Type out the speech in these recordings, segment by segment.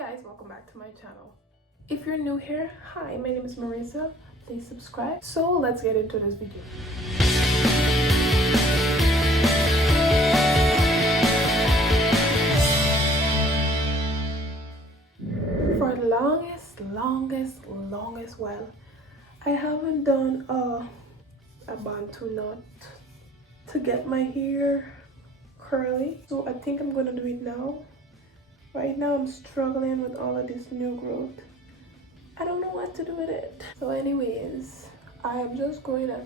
guys, welcome back to my channel. If you're new here, hi, my name is Marissa. Please subscribe. So let's get into this video. For the longest while, I haven't done a bantu knot to get my hair curly. So I think I'm gonna do it now. Right now I'm struggling with all of this new growth. I don't know what to do with it. So anyways, I am just going to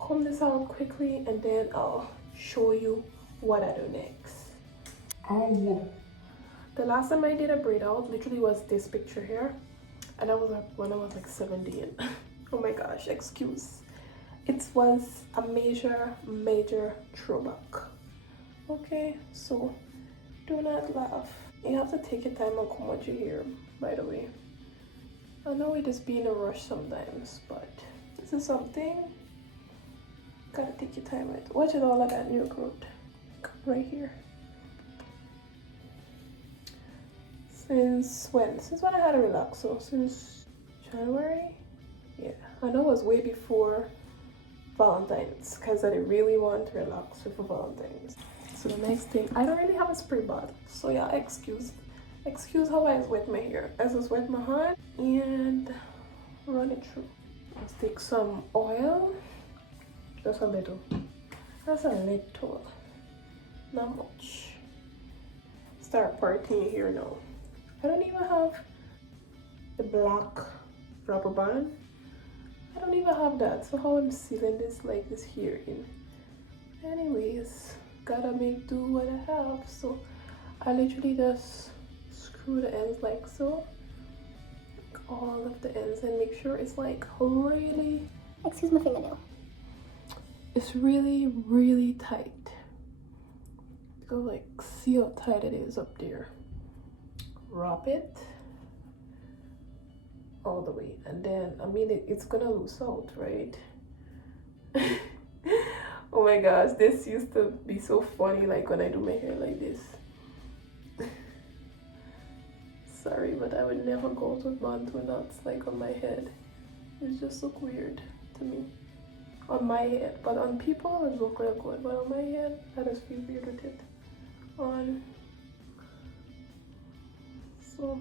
comb this out quickly and then I'll show you what I do next. The last time I did a braid out literally was this picture here, and that was like when I was like 17. Oh my gosh, excuse. It was a major throwback. Okay, so do not laugh. You have to take your time and comb out your hair, by the way. I know it is being a rush sometimes, but this is something gotta take your time with. Watch it, all of that new growth right here. Since when? Since when I had a relaxo? Since January? Yeah, I know it was way before Valentine's because I didn't really want to relax for Valentine's. So the next thing, I don't really have a spray bottle, so yeah, excuse how I wet my hair. I just wet my hand and run it through. Let's take some oil, just a little. That's a little, not much. Start parting your hair now. I don't even have the black rubber band. I don't even have that. So how I'm sealing this like this here in. Anyways, gotta make do what I have. So I literally just screw the ends like so. Like all of the ends, and make sure it's like really, excuse my fingernail. It's really tight. Go like see how tight it is up there. Wrap it all the way, and then I mean it's gonna loose out, right? Oh my gosh, this used to be so funny, like when I do my hair like this. Sorry, but I would never go to bantu knots like on my head. It's just look weird to me on my head, but on people it look real good, but on my head I just feel weird with it on. So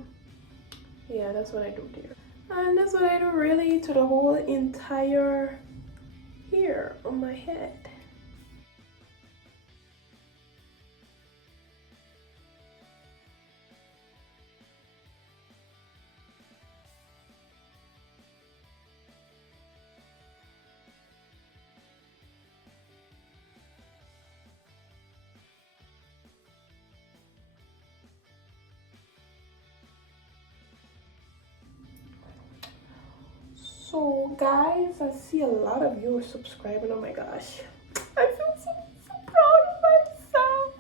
yeah, that's what I do there, and that's what I do really to the whole entire hair on my head. So guys, I see a lot of you are subscribing. Oh my gosh, I feel so proud of myself.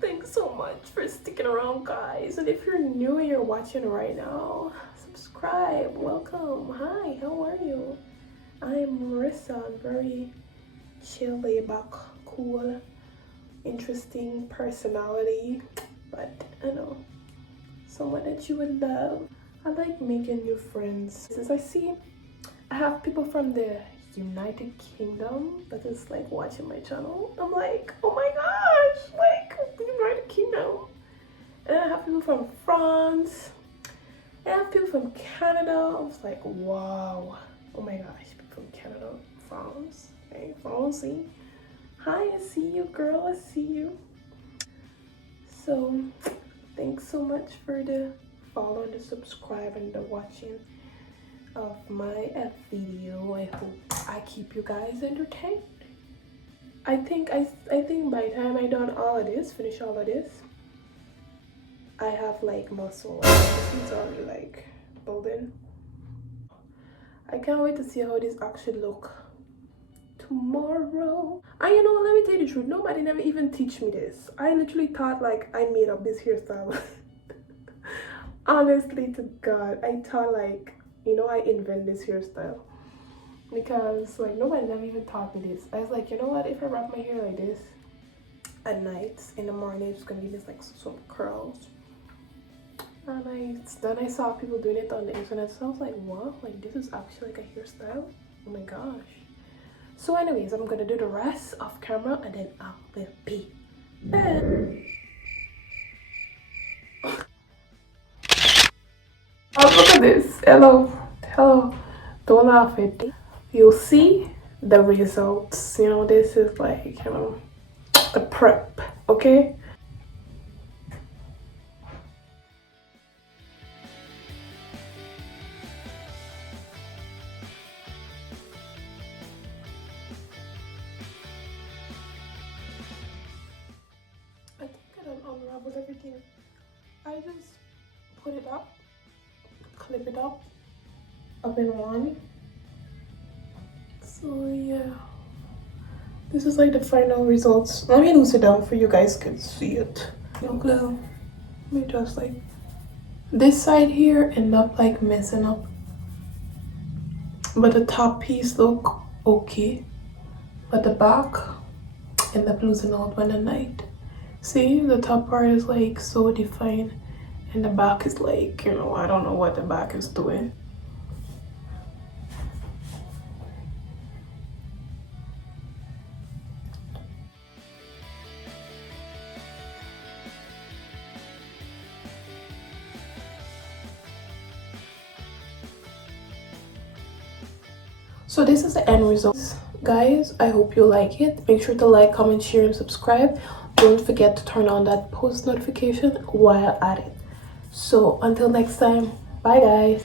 Thanks so much for sticking around, guys. And if you're new and you're watching right now, subscribe. Welcome. Hi, how are you? I'm Marissa. I'm very chill, laid back, cool, interesting personality, but I know someone that you would love. I like making new friends. Since I see I have people from the United Kingdom that is like watching my channel. I'm like, oh my gosh, like the United Kingdom. And I have people from France. And I have people from Canada. I was like, wow. Oh my gosh, people from Canada, France. Hey, France. Hi, I see you, girl. I see you. So thanks so much for the follow and the subscribe and the watching of my video. I hope I keep you guys entertained. I think by the time I done all of this, finish all of this, I have like muscle. It's already like building. I can't wait to see how this actually look tomorrow. And you know, let me tell you the truth, nobody never even teach me this. I literally thought like I made up this hairstyle. Honestly to God, I thought like, you know, I invent this hairstyle because like nobody never even taught me this. I was like, you know what, if I wrap my hair like this at night, in the morning it's gonna give me like some curls. Then I saw people doing it on the internet, so I was like, what? Like, this is actually like a hairstyle? Oh my gosh. So anyways, I'm gonna do the rest off camera and then I will be back. Oh, look at this. Hello. Hello. Don't laugh at it. You'll see the results. You know, this is like, you know, the prep, okay? I think I don't unravel everything. I just put it up, clip it up in one. So yeah, this is like the final results. Let me loose it down for you guys can see it. No glue. Let me just like this side here end up like messing up, but the top piece look okay, but the back end up losing out when the night. See, the top part is like so defined and the back is like, you know, I don't know what the back is doing. So this is the end result, guys. I hope you like it. Make sure to like, comment, share, and subscribe. Don't forget to turn on that post notification while at it. So until next time, bye guys.